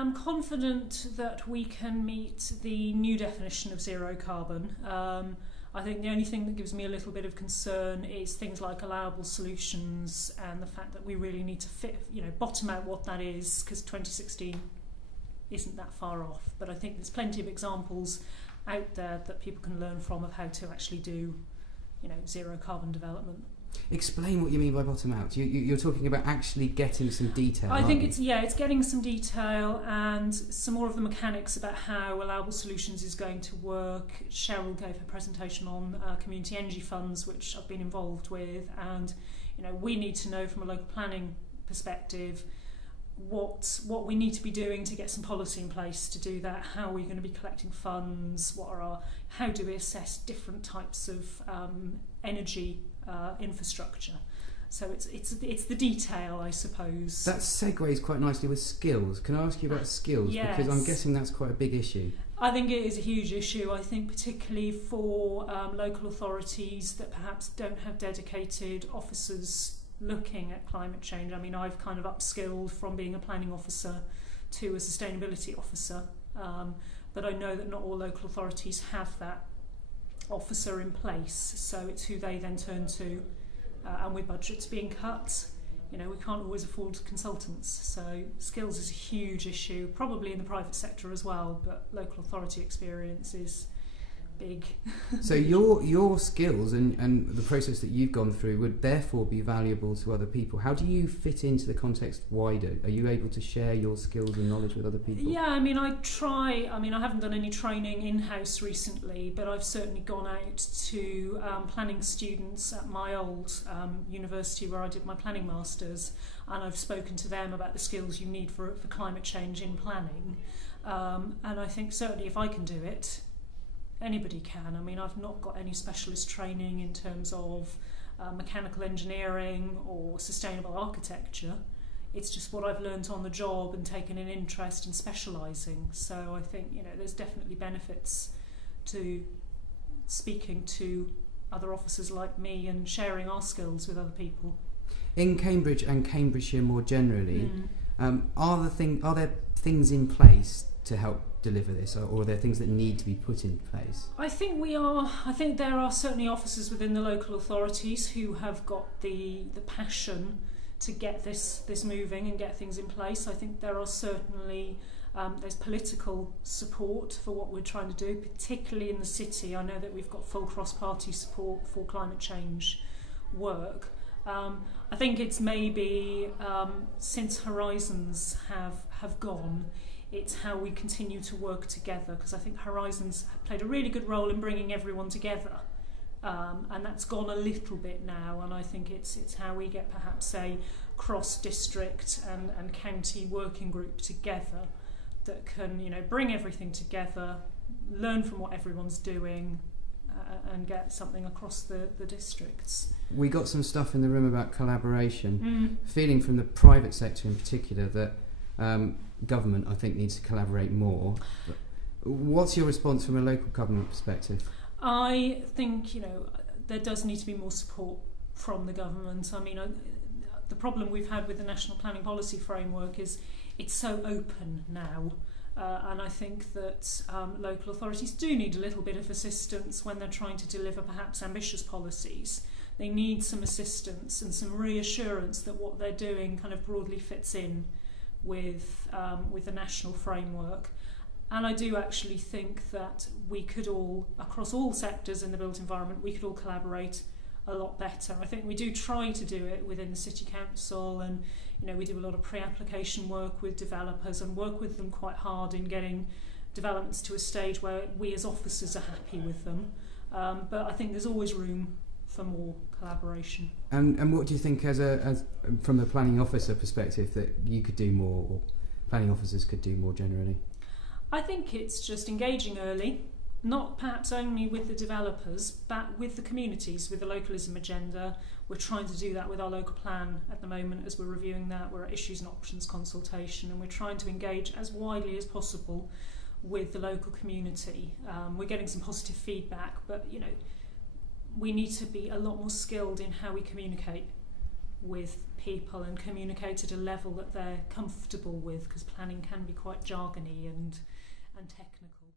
am confident that we can meet the new definition of zero carbon. I think the only thing that gives me a little bit of concern is things like allowable solutions and the fact that we really need to bottom out what that is, because 2016 isn't that far off. But I think there's plenty of examples out there that people can learn from of how to actually do, zero carbon development. Explain what you mean by bottom out. You're talking about actually getting some detail. I think it's getting some detail and some more of the mechanics about how allowable solutions is going to work. Cheryl gave her presentation on community energy funds, which I've been involved with, and we need to know from a local planning perspective what we need to be doing to get some policy in place to do that. How are we going to be collecting funds? How do we assess different types of energy infrastructure? So it's the detail, I suppose. That segues quite nicely with skills. Can I ask you about skills? Yes. Because I'm guessing that's quite a big issue. I think it is a huge issue. I think particularly for local authorities that perhaps don't have dedicated officers looking at climate change. I mean, I've kind of upskilled from being a planning officer to a sustainability officer, but I know that not all local authorities have that officer in place, so it's who they then turn to, and with budgets being cut, we can't always afford consultants, so skills is a huge issue, probably in the private sector as well, but local authority experience is big. So your skills and the process that you've gone through would therefore be valuable to other people. How do you fit into the context wider? Are you able to share your skills and knowledge with other people? Yeah, I mean, I try. I mean, I haven't done any training in-house recently, but I've certainly gone out to planning students at my old university where I did my planning masters, and I've spoken to them about the skills you need for climate change in planning. And I think certainly if I can do it, anybody can. I mean, I've not got any specialist training in terms of mechanical engineering or sustainable architecture. It's just what I've learnt on the job and taken an interest in specialising. So I think, there's definitely benefits to speaking to other officers like me and sharing our skills with other people. In Cambridge and Cambridgeshire more generally, are there things in place to help deliver this, or are there things that need to be put in place? I think there are certainly officers within the local authorities who have got the passion to get this moving and get things in place. I think there are certainly there's political support for what we're trying to do, particularly in the city. I know that we've got full cross-party support for climate change work. I think it's maybe since Horizons have gone, it's how we continue to work together, because I think Horizons played a really good role in bringing everyone together, and that's gone a little bit now, and I think it's how we get perhaps a cross-district and county working group together that can bring everything together, learn from what everyone's doing, and get something across the districts. We got some stuff in the room about collaboration, feeling from the private sector in particular that government, I think, needs to collaborate more. What's your response from a local government perspective? I think there does need to be more support from the government. I mean, the problem we've had with the National Planning Policy Framework is it's so open now, and I think that local authorities do need a little bit of assistance when they're trying to deliver perhaps ambitious policies. They need some assistance and some reassurance that what they're doing kind of broadly fits in with the national framework. And I do actually think that we could all, across all sectors in the built environment, we could all collaborate a lot better. I think we do try to do it within the City Council, and we do a lot of pre-application work with developers and work with them quite hard in getting developments to a stage where we as officers are happy with them. But I think there's always room for more collaboration. And what do you think, as from a planning officer perspective, that you could do more, or planning officers could do more generally? I think it's just engaging early, not perhaps only with the developers, but with the communities, with the localism agenda. We're trying to do that with our local plan at the moment as we're reviewing that. We're at issues and options consultation, and we're trying to engage as widely as possible with the local community. We're getting some positive feedback, but we need to be a lot more skilled in how we communicate with people and communicate at a level that they're comfortable with, because planning can be quite jargony and technical.